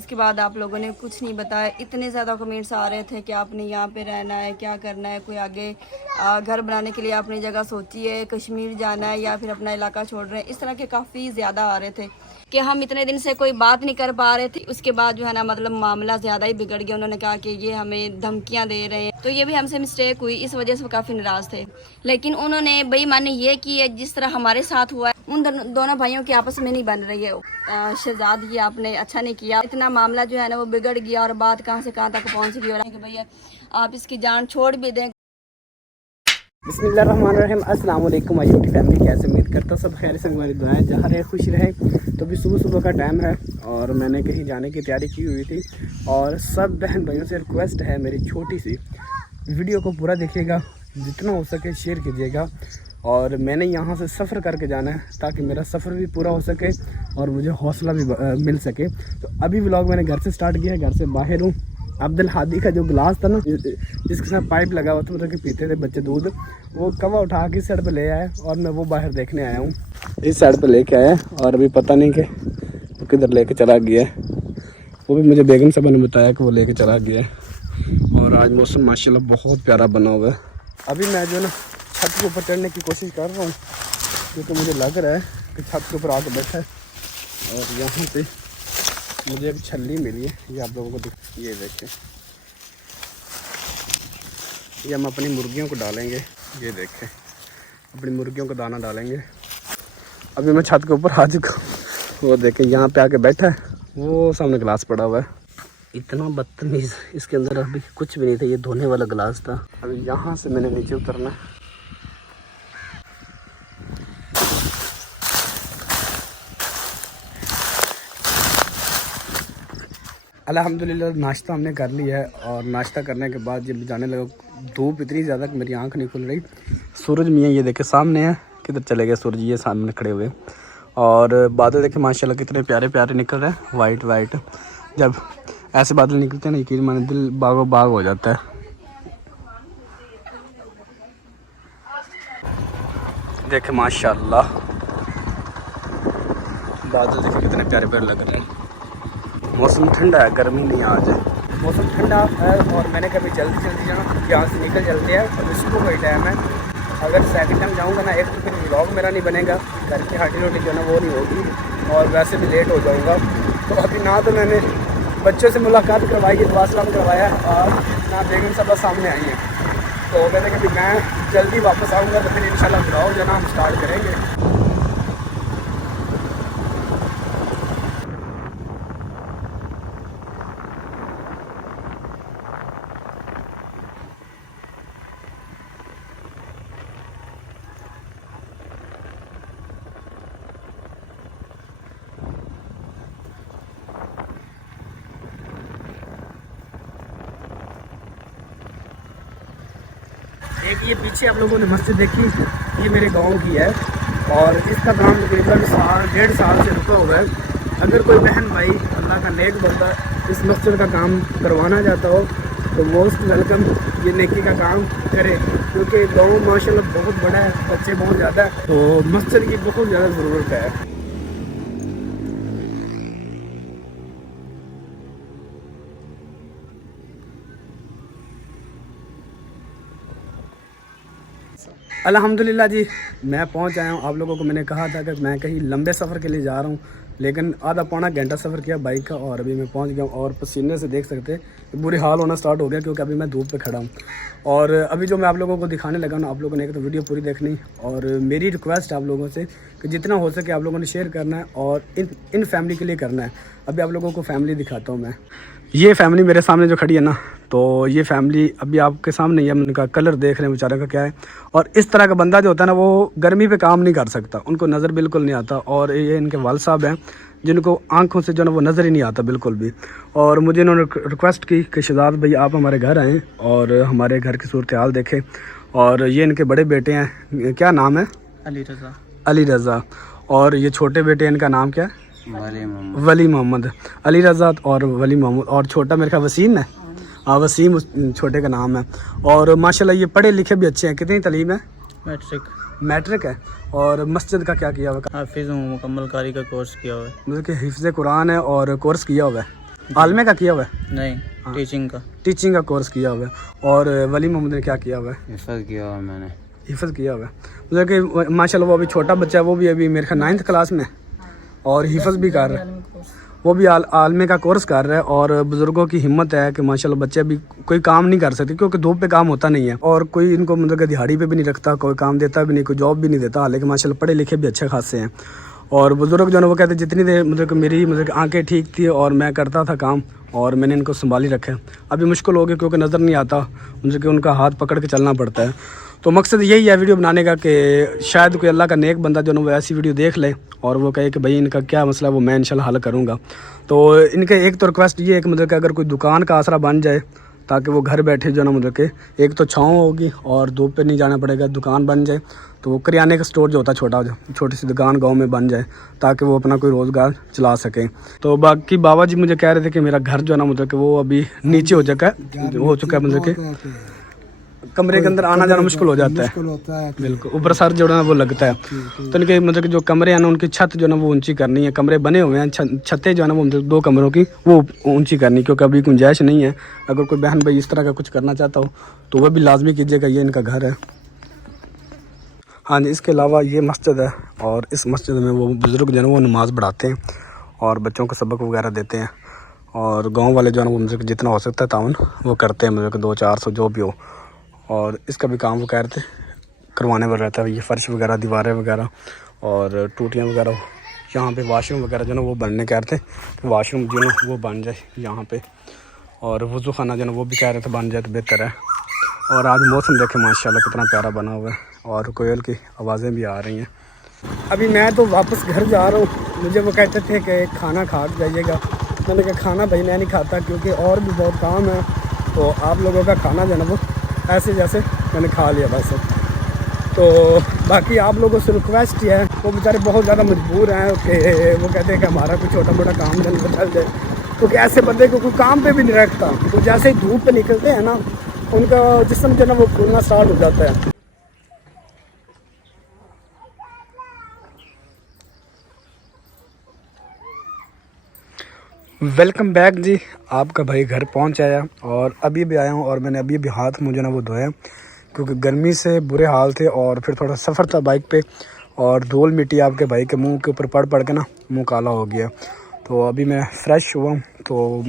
उसके बाद आप लोगों ने कुछ नहीं बताया। इतने ज़्यादा कमेंट्स आ रहे थे कि आपने यहाँ पे रहना है, क्या करना है, कोई आगे घर बनाने के लिए आपने जगह सोची है, कश्मीर जाना है या फिर अपना इलाका छोड़ रहे हैं। इस तरह के काफ़ी ज़्यादा आ रहे थे कि हम इतने दिन से कोई बात नहीं कर पा रहे थे। उसके बाद जो है ना मतलब मामला ज़्यादा ही बिगड़ गया। उन्होंने कहा कि ये हमें धमकियाँ दे रहे हैं, तो ये भी हमसे मिस्टेक हुई, इस वजह से वो काफ़ी नाराज़ थे। लेकिन उन्होंने बेईमानी ये की है जिस तरह हमारे साथ हुआ है, उन दोनों भाइयों की आपस में नहीं बन रही है। शहजाद, ये आपने अच्छा नहीं किया। इतना मामला जो है ना वो बिगड़ गया और बात कहाँ से कहाँ तक पहुँच गई और कि भैया आप इसकी जान छोड़ भी दें। बिस्मिल्लाहिर्रहमानिर्रहीम। अस्सलाम वालेकुम माय छोटी फैमिली, कैसे उम्मीद करता हूँ सब खैर से, हमारी दुआएं जहाँ रहे खुश रहे। तो अभी सुबह सुबह का टाइम है और मैंने कहीं जाने की तैयारी की हुई थी और सब बहन भाइयों से रिक्वेस्ट है मेरी छोटी सी, वीडियो को पूरा देखिएगा, जितना हो सके शेयर कीजिएगा। और मैंने यहाँ से सफ़र करके जाना है ताकि मेरा सफ़र भी पूरा हो सके और मुझे हौसला भी मिल सके। तो अभी व्लॉग मैंने घर से स्टार्ट किया है, घर से बाहर हूँ। अब्दुल हादी का जो गिलास था ना जिसके साथ पाइप लगा हुआ था, मतलब कि पीते थे बच्चे दूध, वो कवा उठा के इस साइड पे ले आए और मैं वो बाहर देखने आया हूँ। इस साइड पे लेके आया और अभी पता नहीं कि वो किधर लेके चला गया है। वो भी मुझे बेगम साहब ने बताया कि वो लेके चला गया है। और आज मौसम माशाल्लाह बहुत प्यारा बना हुआ है। अभी मैं जो ना छत के ऊपर चढ़ने की कोशिश कर रहा हूँ क्योंकि मुझे लग रहा है कि छत के ऊपर आके बैठा है। और यहाँ पे मुझे एक छल्ली मिली है, ये आप लोगों को ये देखें, ये हम अपनी मुर्गियों को डालेंगे। ये देखें, अपनी मुर्गियों को दाना डालेंगे। अभी मैं छत के ऊपर आ चुका हूँ। वो देखें यहाँ पे आके बैठा है, वो सामने गिलास पड़ा हुआ है। इतना बदतमीज़, इसके अंदर अभी कुछ भी नहीं था, ये धोने वाला गिलास था। अभी यहाँ से मैंने नीचे उतरना है। अल्हम्दुलिल्लाह नाश्ता हमने कर लिया है और नाश्ता करने के बाद जब जाने लगा, धूप इतनी ज़्यादा कि मेरी आंख नहीं खुल रही। सूरज मियाँ ये देखे सामने है, किधर चले गए सूरज, ये सामने खड़े हुए। और बादल देखे माशाल्लाह कितने प्यारे प्यारे निकल रहे हैं, वाइट वाइट। जब ऐसे बादल निकलते हैं ना, यकीन माने दिल बागो बाग हो जाता है। देखे माशाल्लाह बादल देखे कितने प्यारे प्यारे लग रहे हैं। मौसम ठंडा है, गर्मी नहीं आज है, मौसम ठंडा है। और मैंने कभी जल्दी जल्दी जाना यहाँ से निकल चलते हैं। अभी सुबह का टाइम है, अगर सेकंड टाइम जाऊँगा ना, एक तो फिर व्लॉग मेरा नहीं बनेगा, घर की हाटी रोटी जो है ना वो नहीं होगी और वैसे भी लेट हो जाऊँगा। तो अभी ना तो मैंने बच्चों से मुलाकात करवाई है, दुआ सलाम करवाया है, और ना बेगम साहब सामने आई है। तो कहते हैं कि मैं जल्दी वापस आऊँगा तो फिर इंशाल्लाह व्लॉग जो है ना हम स्टार्ट करेंगे। एक ये पीछे आप लोगों ने मस्जिद देखी, ये मेरे गांव की है और इसका काम तकरीबन 1.5 साल से रुका हुआ है। अगर कोई बहन भाई अल्लाह का नेक बंदा इस मस्जिद का काम करवाना चाहता हो तो मोस्ट वेलकम, ये नेकी का काम करे, क्योंकि गांव माशाल्लाह बहुत बड़ा है, बच्चे बहुत ज़्यादा है, तो मस्जिद की बहुत ज़्यादा ज़रूरत है। अल्हम्दुलिल्लाह जी, मैं पहुंच आया हूं। आप लोगों को मैंने कहा था कि मैं कहीं लंबे सफ़र के लिए जा रहा हूं, लेकिन आधा पौना घंटा सफ़र किया बाइक का और अभी मैं पहुंच गया हूं। और पसीने से देख सकते हैं बुरी हाल होना स्टार्ट हो गया क्योंकि अभी मैं धूप पे खड़ा हूं। और अभी जो मैं आप लोगों को दिखाने लगा हूं, आप लोगों ने एक तो वीडियो पूरी देखनी और मेरी रिक्वेस्ट है आप लोगों से कि जितना हो सके आप लोगों ने शेयर करना है और इन फैमिली के लिए करना है। अभी आप लोगों को फैमिली दिखाता हूँ मैं। ये फैमिली मेरे सामने जो खड़ी है ना, तो ये फैमिली अभी आपके सामने ही है। उनका कलर देख रहे हैं बेचारे का क्या है। और इस तरह का बंदा जो होता है ना, वो गर्मी पे काम नहीं कर सकता, उनको नज़र बिल्कुल नहीं आता। और ये इनके वालिद साहब हैं जिनको आंखों से जो ना वो नज़र ही नहीं आता बिल्कुल भी। और मुझे इन्होंने रिक्वेस्ट की कि शहजाद भाई आप हमारे घर आएँ और हमारे घर की सूरत हाल देखें। और ये इनके बड़े बेटे हैं, क्या नाम है? अली रज़ा। अली रज़ा। और ये छोटे बेटे इनका नाम क्या है? वली मोहम्मद। अली रज़ा और वली मोहम्मद। और छोटा मेरे ख्याल वसीम है, हाँ वसीम छोटे का नाम है। और माशाल्लाह ये पढ़े लिखे भी अच्छे हैं। कितनी तालीम है? मैट्रिक है। और मस्जिद का क्या किया हुआ? हाफिज़ हूँ, मुकम्मल कारी का कोर्स किया हुआ है। मतलब कि हिफ्ज़ कुरान है और कोर्स किया हुआ है। आलमे का किया हुआ है? नहीं, हाँ। टीचिंग का कोर्स किया हुआ है। और वली मोहम्मद ने क्या किया हुआ है? हिफाज किया हुआ मैंने। हिफज किया हुआ है। मतलब कि माशाल्लाह वो अभी छोटा बच्चा है, वो भी अभी मेरे ख्याल 9th क्लास में और हिफज भी कर रहा है, वो भी आलमे का कोर्स कर रहा है। और बुज़ुर्गों की हिम्मत है कि माशाल्लाह बच्चे भी कोई काम नहीं कर सकते क्योंकि धूप पे काम होता नहीं है और कोई इनको मतलब कि दिहाड़ी पे भी नहीं रखता, कोई काम देता भी नहीं, कोई जॉब भी नहीं देता, लेकिन माशाल्लाह पढ़े लिखे भी अच्छे खासे हैं। और बुज़ुर्ग जो है वो कहते जितनी देर मतलब कि मेरी मतलब कि आंखें ठीक थी और मैं करता था काम और मैंने इनको संभाली रखे। अभी मुश्किल हो गया क्योंकि नज़र नहीं आता, मतलब कि उनका हाथ पकड़ के चलना पड़ता है। तो मकसद यही है वीडियो बनाने का कि शायद कोई अल्लाह का नेक बंदा जो है वो ऐसी वीडियो देख ले और वो कहे कि भाई इनका क्या मसला है, वो मैं इंशाल्लाह हल करूँगा। तो इनके एक तो रिक्वेस्ट ये है कि मतलब कि अगर कोई दुकान का आसरा बन जाए ताकि वो घर बैठे जो है ना मतलब कि एक तो छाँव होगी और धूप पे नहीं जाना पड़ेगा, दुकान बन जाए तो वो करियाने का स्टोर जो होता है छोटी सी दुकान गांव में बन जाए ताकि वो अपना कोई रोज़गार चला सकें। तो बाकी बाबा जी मुझे कह रहे थे कि मेरा घर जो है ना मतलब कि वो अभी नीचे हो चुका है मतलब कि कमरे के अंदर आना जाना मुश्किल हो जाता है। बिल्कुल, ऊपर सर जो है ना वो लगता है। तो इनके मतलब कि जो कमरे हैं ना उनकी छत जो है ना वो ऊंची करनी है। कमरे बने हुए हैं, छतें जो है ना वो 2 कमरों की वो ऊंची करनी क्योंकि अभी गुंजाइश नहीं है। अगर कोई बहन भाई इस तरह का कुछ करना चाहता हो तो वह भी लाजमी कीजिएगा, ये इनका घर है। हाँ जी, इसके अलावा ये मस्जिद है और इस मस्जिद में वो बुज़ुर्ग जो है वो नमाज़ पढ़ाते हैं और बच्चों को सबक वगैरह देते हैं। और गाँव वाले जो है वो मतलब जितना हो सकता है ताउन वो करते हैं, मतलब कि 200-400 जो भी हो। और इसका भी काम वो कह रहे थे करवाने पर रहता है, ये फ़र्श वगैरह, दीवारें वगैरह और टूटियाँ वगैरह, यहाँ पे वॉशरूम वगैरह जो ना वो बनने कह रहे थे, वॉशरूम जो ना वो बन जाए यहाँ पे। और वज़ू खाना जो ना वो भी कह रहे थे बन जाए तो बेहतर है। और आज मौसम देखें माशाल्लाह कितना प्यारा बना हुआ है और कोयल की आवाज़ें भी आ रही हैं। अभी मैं तो वापस घर जा रहा हूँ, मुझे वो कहते थे कि खाना खा के जाइएगा। मैंने कहा खाना भाई मैं नहीं खाता क्योंकि और भी बहुत काम है, तो आप लोगों का खाना जो है ना वो ऐसे जैसे मैंने खा लिया बस। तो बाकी आप लोगों से रिक्वेस्ट है, वो बेचारे बहुत ज़्यादा मजबूर हैं कि वो कहते हैं कि हमारा कोई छोटा मोटा काम जल्द बदल जाए, क्योंकि ऐसे बंदे को कोई काम पे भी नहीं रखता। तो जैसे ही धूप पे निकलते हैं ना उनका जिस्म जो है ना वो फूलना स्टार्ट हो जाता है। वेलकम बैक जी, आपका भाई घर पहुंच आया और अभी भी आया हूं और मैंने अभी भी हाथ मुझे ना वो धोया क्योंकि गर्मी से बुरे हाल थे और फिर थोड़ा सफ़र था बाइक पे और धूल मिट्टी आपके भाई के मुंह के ऊपर पड़ के ना मुंह काला हो गया। तो अभी मैं फ़्रेश हुआ, तो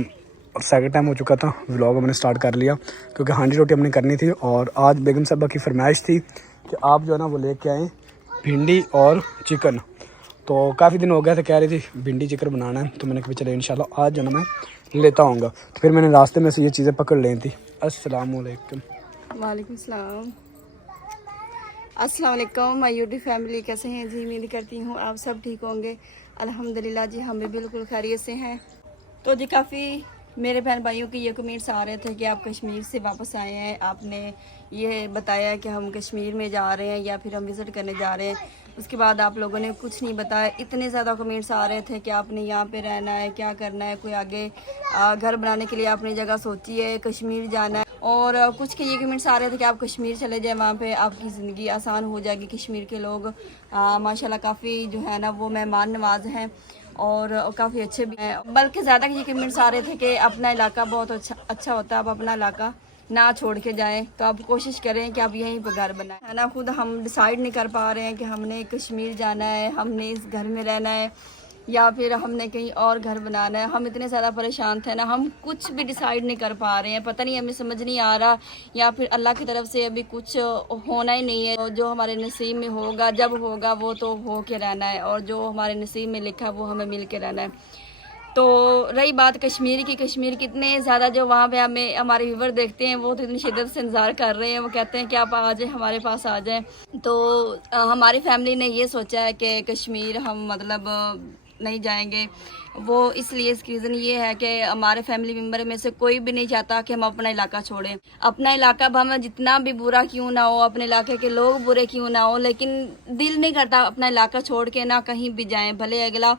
सेकंड टाइम हो चुका था, व्लॉग मैंने स्टार्ट कर लिया क्योंकि हांडी रोटी हमने करनी थी। और आज बेगम साहबा की फरमाइश थी कि आप जो है ना वो लेके आएँ भिंडी और चिकन। तो काफ़ी दिन हो गया था, कह रही थी भिंडी चिकन बनाना है, तो मैंने कहा चले इंशाल्लाह आज जो ना मैं लेता आऊँगा। तो फिर मैंने रास्ते में से ये चीज़ें पकड़ ली थी। अस्सलाम वालेकुम। वालेकुम सलाम। अस्सलाम वालेकुम माय यूट्यूब फैमिली, कैसे हैं जी? उम्मीद करती हूँ आप सब ठीक होंगे। अल्हम्दुलिल्लाह जी, हम भी बिल्कुल खैरियत से हैं। तो जी काफ़ी मेरे बहन भाइयों के ये कमेंट्स आ रहे थे कि आप कश्मीर से वापस आए हैं, आपने ये बताया कि हम कश्मीर में जा रहे हैं या फिर हम विज़िट करने जा रहे हैं। उसके बाद आप लोगों ने कुछ नहीं बताया। इतने ज़्यादा कमेंट्स आ रहे थे कि आपने यहाँ पे रहना है, क्या करना है, कोई आगे घर बनाने के लिए आपने जगह सोची है, कश्मीर जाना है। और कुछ के ये कमेंट्स आ रहे थे कि आप कश्मीर चले जाएं, वहाँ पे आपकी ज़िंदगी आसान हो जाएगी। कश्मीर के लोग माशाल्लाह काफ़ी जो है ना वो मेहमान नवाज हैं और काफ़ी अच्छे भी हैं। बल्कि ज़्यादा ये कमेंट्स आ रहे थे कि अपना इलाका बहुत अच्छा होता है, आप अपना इलाका ना छोड़ के जाएं, तो आप कोशिश करें कि आप यहीं पर घर बनाएं, है ना। खुद हम डिसाइड नहीं कर पा रहे हैं कि हमने कश्मीर जाना है, हमने इस घर में रहना है या फिर हमने कहीं और घर बनाना है। हम इतने ज़्यादा परेशान थे ना, हम कुछ भी डिसाइड नहीं कर पा रहे हैं। पता नहीं हमें समझ नहीं आ रहा या फिर अल्लाह की तरफ से अभी कुछ होना ही नहीं है। जो हमारे नसीब में होगा, जब होगा वो तो हो के रहना है और जो हमारे नसीब में लिखा वो हमें मिल के रहना है। तो रही बात कश्मीर की, कश्मीर कितने ज़्यादा जो वहाँ पे हमें हमारे व्यूवर देखते हैं वो तो इतनी शिद्दत से इंतज़ार कर रहे हैं। वो कहते हैं कि आप आ जाएं, हमारे पास आ जाएं। तो हमारी फैमिली ने ये सोचा है कि कश्मीर हम मतलब नहीं जाएंगे। वो इसलिए इसकी रीज़न ये है कि हमारे फैमिली मेम्बर में से कोई भी नहीं चाहता कि हम अपना इलाका छोड़ें। अपना इलाका हमें जितना भी बुरा क्यों ना हो, अपने इलाके के लोग बुरे क्यों ना हो, लेकिन दिल नहीं करता अपना इलाका छोड़ के ना कहीं भी जाएं। भले अगला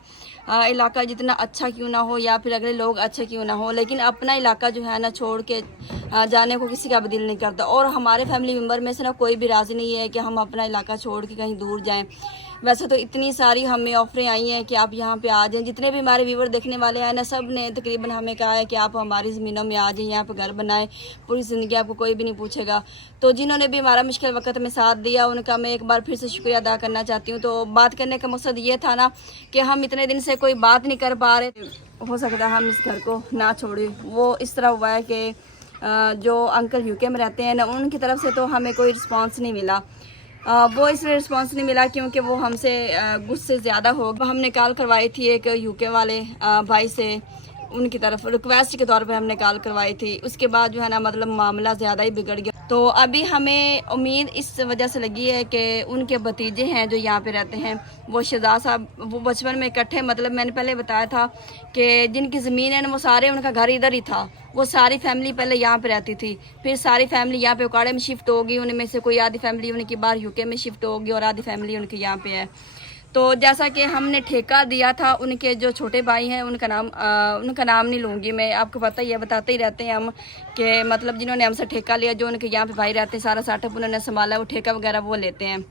इलाका जितना अच्छा क्यों ना हो या फिर अगले लोग अच्छे क्यों ना हो, लेकिन अपना इलाका जो है ना छोड़ के जाने को किसी का भी दिल नहीं करता। और हमारे फैमिली मेम्बर में से ना कोई भी राज़ी नहीं है कि हम अपना इलाका छोड़ के कहीं दूर जाएं। वैसे तो इतनी सारी हमें ऑफरें आई हैं कि आप यहाँ पे आ जाएं। जितने भी हमारे व्यूवर देखने वाले हैं ना, सब ने तकरीबन हमें कहा है कि आप हमारी ज़मीनों में आ जाएं, यहाँ पे घर बनाएं, पूरी ज़िंदगी आपको कोई भी नहीं पूछेगा। तो जिन्होंने भी हमारा मुश्किल वक्त में साथ दिया, उनका मैं एक बार फिर से शुक्रिया अदा करना चाहती हूँ। तो बात करने का मकसद ये था ना कि हम इतने दिन से कोई बात नहीं कर पा रहे, हो सकता है हम इस घर को ना छोड़ें। वो इस तरह हुआ है कि जो अंकल यूके में रहते हैं ना, उनकी तरफ से तो हमें कोई रिस्पांस नहीं मिला। वो इसलिए रिस्पांस नहीं मिला क्योंकि वो हमसे गुस्से ज़्यादा हो। हमने कॉल करवाई थी एक यूके वाले भाई से, उनकी तरफ रिक्वेस्ट के तौर पे हमने कॉल करवाई थी। उसके बाद जो है ना मतलब मामला ज़्यादा ही बिगड़ गया। तो अभी हमें उम्मीद इस वजह से लगी है कि उनके भतीजे हैं जो यहाँ पे रहते हैं, वो शहजाद साहब, वो बचपन में इकट्ठे, मतलब मैंने पहले बताया था कि जिनकी ज़मीन है ना वो सारे, उनका घर इधर ही था। वो सारी फैमिली पहले यहाँ पे रहती थी, फिर सारी फैमिली यहाँ पे उकाड़े में शिफ्ट होगी। उनमें से कोई आधी फैमिली उनकी बाहर यूके में शिफ्ट होगी और आधी फैमिली उनकी यहाँ पे है। तो जैसा कि हमने ठेका दिया था, उनके जो छोटे भाई हैं उनका नाम नहीं लूँगी मैं, आपको पता ही है, बताते ही रहते हैं हम कि मतलब जिन्होंने हमसे ठेका लिया, जो उनके यहाँ पे भाई रहते हैं, सारा सेटअप उन्होंने संभाला, वो ठेका वगैरह वो लेते हैं।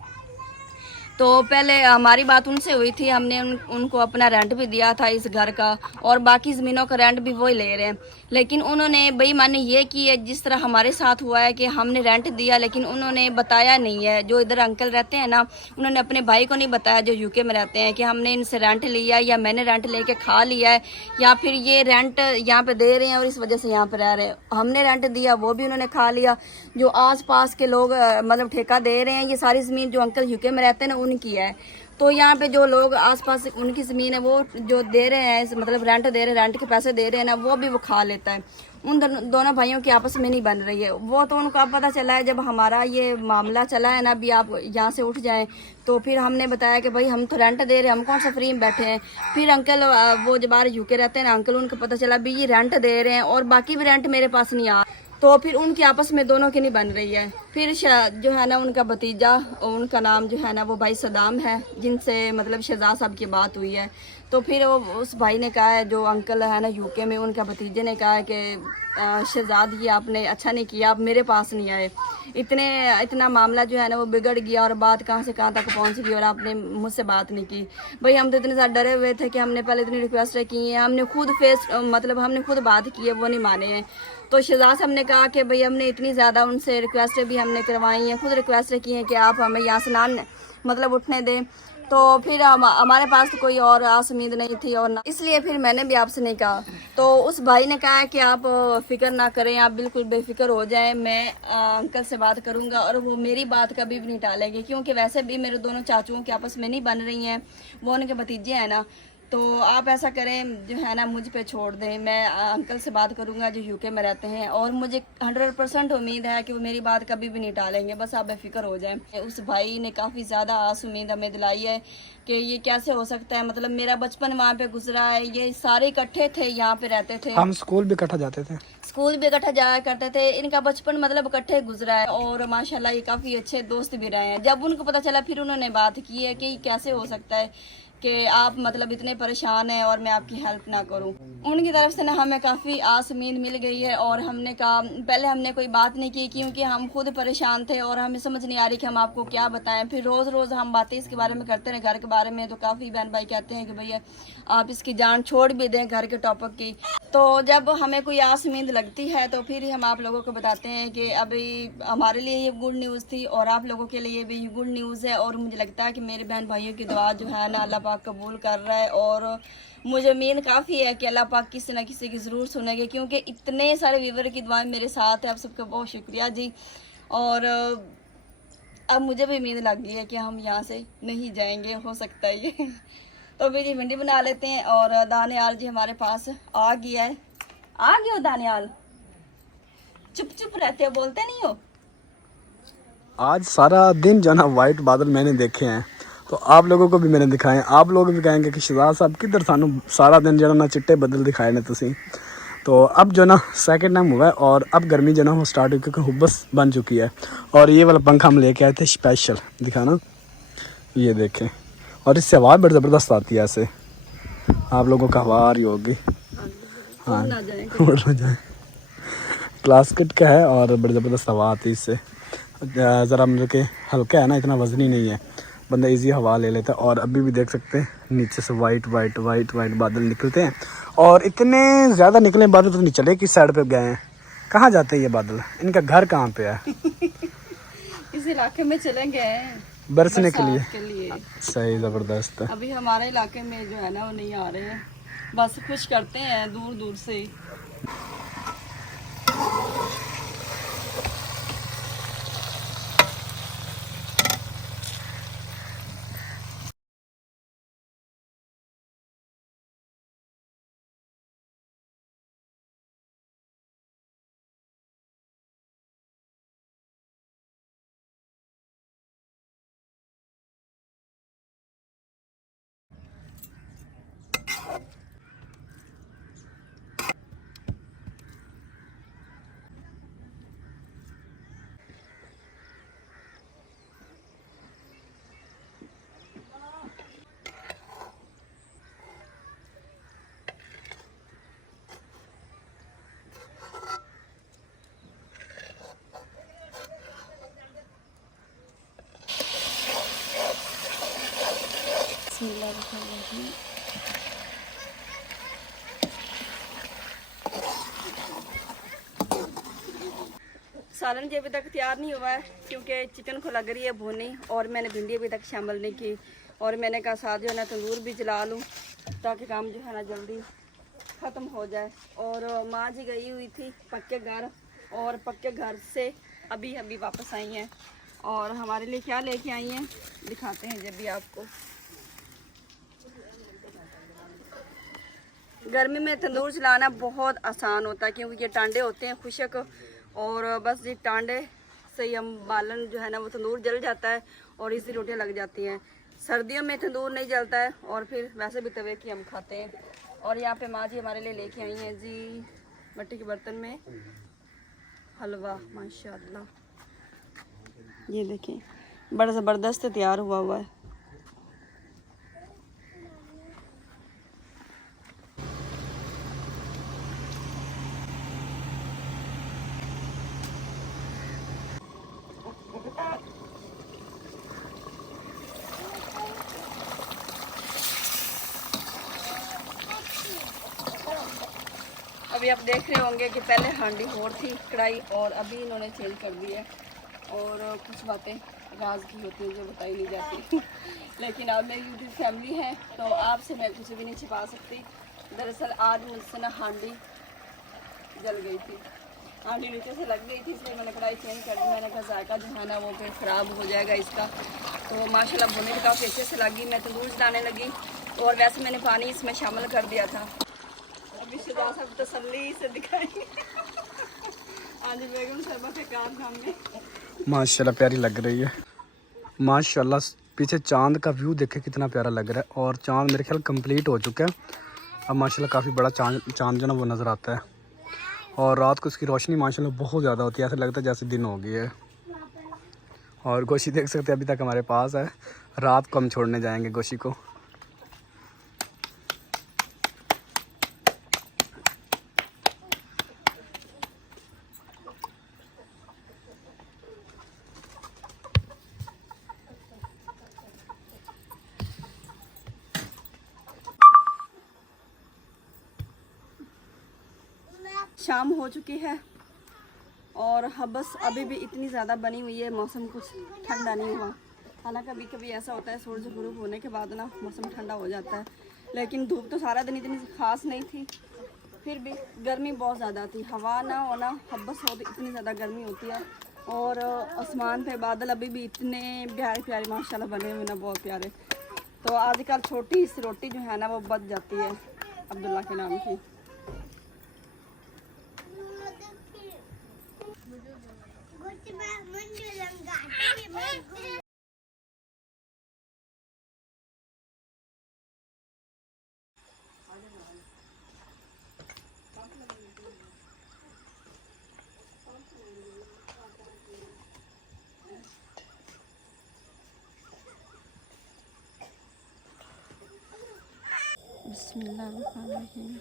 तो पहले हमारी बात उनसे हुई थी, हमने उनको अपना रेंट भी दिया था इस घर का, और बाकी ज़मीनों का रेंट भी वही ले रहे हैं। लेकिन उन्होंने बेईमानी ये की है, जिस तरह हमारे साथ हुआ है कि हमने रेंट दिया लेकिन उन्होंने बताया नहीं है। जो इधर अंकल रहते हैं ना, उन्होंने अपने भाई को नहीं बताया जो यूके में रहते हैं कि हमने इनसे रेंट लिया है, या मैंने रेंट लेके खा लिया है, या फिर ये रेंट यहाँ पे दे रहे हैं और इस वजह से यहाँ पे रह रहे हैं। हमने रेंट दिया, वो भी उन्होंने खा लिया। जो आस पास के लोग मतलब ठेका दे रहे हैं, ये सारी ज़मीन जो अंकल यूके में रहते हैं ना उनकी है। तो यहाँ पे जो लोग आसपास उनकी ज़मीन है, वो जो दे रहे हैं, मतलब रेंट दे रहे हैं, रेंट के पैसे दे रहे हैं ना, वो भी वो खा लेता है। उन दोनों भाइयों की आपस में नहीं बन रही है। वो तो उनको अब पता चला है, जब हमारा ये मामला चला है ना, अभी आप यहाँ से उठ जाएं, तो फिर हमने बताया कि भाई हम तो रेंट दे रहे हैं, हम कौन सा फ्री में बैठे हैं। फिर अंकल वो जब बाहर यूके रहते हैं ना अंकल, उनको पता चला भी ये रेंट दे रहे हैं और बाकी भी रेंट मेरे पास नहीं आ, तो फिर उनकी आपस में दोनों की नहीं बन रही है। फिर जो है ना उनका भतीजा, उनका नाम जो है ना वो भाई सदाम है, जिनसे मतलब शहजाद साहब की बात हुई है। तो फिर वो उस भाई ने कहा है, जो अंकल है ना यूके में, उनका भतीजे ने कहा है कि शहजाद ये आपने अच्छा नहीं किया, आप मेरे पास नहीं आए। इतना मामला जो है ना वो बिगड़ गया और बात कहाँ से कहाँ तक पहुँच गई और आपने मुझसे बात नहीं की। भाई हम तो इतने ज़्यादा डरे हुए थे कि हमने पहले इतनी रिक्वेस्ट की हैं, हमने खुद बात की है, वो नहीं माने हैं। तो शहजाद साहब ने कहा कि भाई हमने इतनी ज़्यादा उनसे रिक्वेस्टें भी हमने करवाई हैं, खुद रिक्वेस्टें की हैं कि आप हमें यहाँ से ना मतलब उठने दें। तो फिर हमारे पास तो कोई और आस उम्मीद नहीं थी, और ना इसलिए फिर मैंने भी आपसे नहीं कहा। तो उस भाई ने कहा कि आप फिक्र ना करें, आप बिल्कुल बेफिक्र हो जाएं, मैं अंकल से बात करूंगा और वो मेरी बात कभी भी नहीं टालेंगे, क्योंकि वैसे भी मेरे दोनों चाचुओं के आपस में नहीं बन रही हैं, वो उनके भतीजे हैं ना। तो आप ऐसा करें जो है ना मुझ पे छोड़ दें, मैं अंकल से बात करूंगा जो यूके में रहते हैं, और मुझे 100% उम्मीद है कि वो मेरी बात कभी भी नहीं टालेंगे, बस आप बेफिक्र हो जाएं। उस भाई ने काफ़ी ज़्यादा आस उम्मीद हमें दिलाई है कि ये कैसे हो सकता है, मतलब मेरा बचपन वहाँ पे गुजरा है, ये सारे इकट्ठे थे, यहाँ पे रहते थे, हम स्कूल भी इकट्ठा जाते थे, स्कूल भी इकट्ठा जाया करते थे, इनका बचपन मतलब इकट्ठे गुजरा है, और माशाल्लाह ये काफ़ी अच्छे दोस्त भी रहे हैं। जब उनको पता चला फिर उन्होंने बात की है कि कैसे हो सकता है कि आप मतलब इतने परेशान हैं और मैं आपकी हेल्प ना करूं। उनकी तरफ से ना हमें काफ़ी आस उम्मीद मिल गई है, और हमने कहा पहले हमने कोई बात नहीं की क्योंकि हम खुद परेशान थे और हमें समझ नहीं आ रही कि हम आपको क्या बताएं। फिर रोज़ हम बातें इसके बारे में करते रहे, घर के बारे में, तो काफ़ी बहन भाई कहते हैं कि भैया आप इसकी जान छोड़ भी दें घर के टॉपिक की। तो जब हमें कोई आस उम्मीद लगती है तो फिर हम आप लोगों को बताते हैं कि अभी हमारे लिए ये गुड न्यूज़ थी और आप लोगों के लिए भी गुड न्यूज़ है, और मुझे लगता है कि मेरे बहन भाइयों की दुआ जो है ना अल्लाह पाक कबूल कर रहा है, और मुझे उम्मीद काफ़ी है कि अल्लाह पाक किसी न किसी की ज़रूर सुनेंगे, क्योंकि इतने सारे व्यूवर की दुआएं मेरे साथ है। आप सबका बहुत शुक्रिया जी। और अब मुझे भी उम्मीद लग गई है कि हम यहाँ से नहीं जाएंगे, हो सकता है ये। तो अभी जी भिंडी बना लेते हैं, और दानियाल जी हमारे पास आ गया है। आ गए हो दानियाल? चुप रहते हो, बोलते नहीं हो। आज सारा दिन जो ना वाइट बादल मैंने देखे हैं, तो आप लोगों को भी मैंने दिखाए। आप लोग भी कहेंगे कि शहजाद साहब किधर सानू सारा दिन जो ना चिट्टे बदल दिखाए ने तुसी। तो अब जो ना सेकंड टाइम हुआ है, और अब गर्मी जो ना वो स्टार्ट हुई, क्योंकि हुब्बस बन चुकी है। और ये वाला पंखा हम लेके आए थे स्पेशल, दिखाना, ये देखें, और इससे आवाज़ बड़ी ज़बरदस्त आती है। ऐसे आप लोगों का हवा आ रही होगी, हाँ उड़ ना जाए। क्लास किट का है और बड़ी ज़बरदस्त हवा आती है इससे। ज़रा मतलब कि हल्का है ना, इतना वज़नी नहीं है, बंदा इजी हवा ले लेता है। और अभी भी देख सकते हैं नीचे से वाइट वाइट वाइट वाइट बादल निकलते हैं, और इतने ज़्यादा निकले बादल तो नहीं चले किस साइड पे गए हैं, कहाँ जाते हैं ये बादल, इनका घर कहाँ पे है? इस इलाके में चले गए हैं बरसने के बरसात लिए। सही, ज़बरदस्त। अभी हमारे इलाके में जो है ना वो नहीं आ रहे हैं, बस खुश करते हैं दूर दूर से। सालन जी अभी तक तैयार नहीं हुआ है क्योंकि चिकन को लग रही है भुनी, और मैंने भिंडी अभी तक शामिल नहीं की, और मैंने कहा साथ जो है ना तंदूर भी जला लूँ ताकि काम जो है ना जल्दी ख़त्म हो जाए। और माँ जी गई हुई थी पक्के घर, और पक्के घर से अभी अभी वापस आई हैं, और हमारे लिए क्या लेके आई हैं दिखाते हैं जब भी आपको। गर्मी में तंदूर चलाना बहुत आसान होता है क्योंकि ये टांडे होते हैं खुशक, और बस ये टांडे से ही हम बालन जो है ना वो तंदूर जल जाता है और इसी रोटियां लग जाती हैं। सर्दियों में तंदूर नहीं जलता है और फिर वैसे भी तवे की हम खाते हैं। और यहाँ पे माँ जी हमारे लिए लेके आई हैं जी मिट्टी के बर्तन में हलवा, माशाल्लाह ये देखें बड़ा ज़बरदस्त तैयार हुआ है। अभी आप देख रहे होंगे कि पहले हांडी और थी कढ़ाई, और अभी इन्होंने चेंज कर दी है, और कुछ बातें राज की होती हैं जो बताई नहीं जाती लेकिन आप मेरी यूट्यूब फैमिली है तो आपसे मैं कुछ भी नहीं छिपा सकती। दरअसल आज मुझसे ना हांडी जल गई थी, हांडी नीचे से लग गई थी, इसलिए मैंने कढ़ाई चेंज कर दी। मैंने कहा जायका जो है ना वो फिर ख़राब हो जाएगा इसका, तो माशाल्लाह भुने भी काफ़ी अच्छे से लगी। मैं तंदूर जलाने लगी, और वैसे मैंने पानी इसमें शामिल कर दिया था। अभी शुदा सब तसल्ली से दिखाएंगे आज बेगम साहबा के कारनामे। माशाल्लाह प्यारी लग रही है माशाल्लाह। पीछे चांद का व्यू देखे कितना प्यारा लग रहा है, और चांद मेरे ख्याल कंप्लीट हो चुका है अब माशाल्लाह। काफ़ी बड़ा चांद जो ना वो नज़र आता है, और रात को उसकी रोशनी माशाल्लाह बहुत ज़्यादा होती है, ऐसा लगता है जैसे दिन हो गई है। और गोशी देख सकते हैं अभी तक हमारे पास है, रात को हम छोड़ने जाएंगे गोशी को। शाम हो चुकी है और बस अभी भी इतनी ज़्यादा बनी हुई है, मौसम कुछ ठंडा नहीं हुआ। हालांकि कभी कभी ऐसा होता है सूरज गुरूब होने के बाद ना मौसम ठंडा हो जाता है, लेकिन धूप तो सारा दिन इतनी ख़ास नहीं थी, फिर भी गर्मी बहुत ज़्यादा थी। हवा ना होना हब्बस हो तो इतनी ज़्यादा गर्मी होती है, और आसमान पे बादल अभी भी इतने प्यारे प्यारे माशाल्लाह बने हुए ना, बहुत प्यारे। तो आजकल छोटी सी रोटी जो है ना वो बच जाती है अब्दुल्ला के नाम की। बिस्मिल्लाहिर्रहमानिर्रहीम।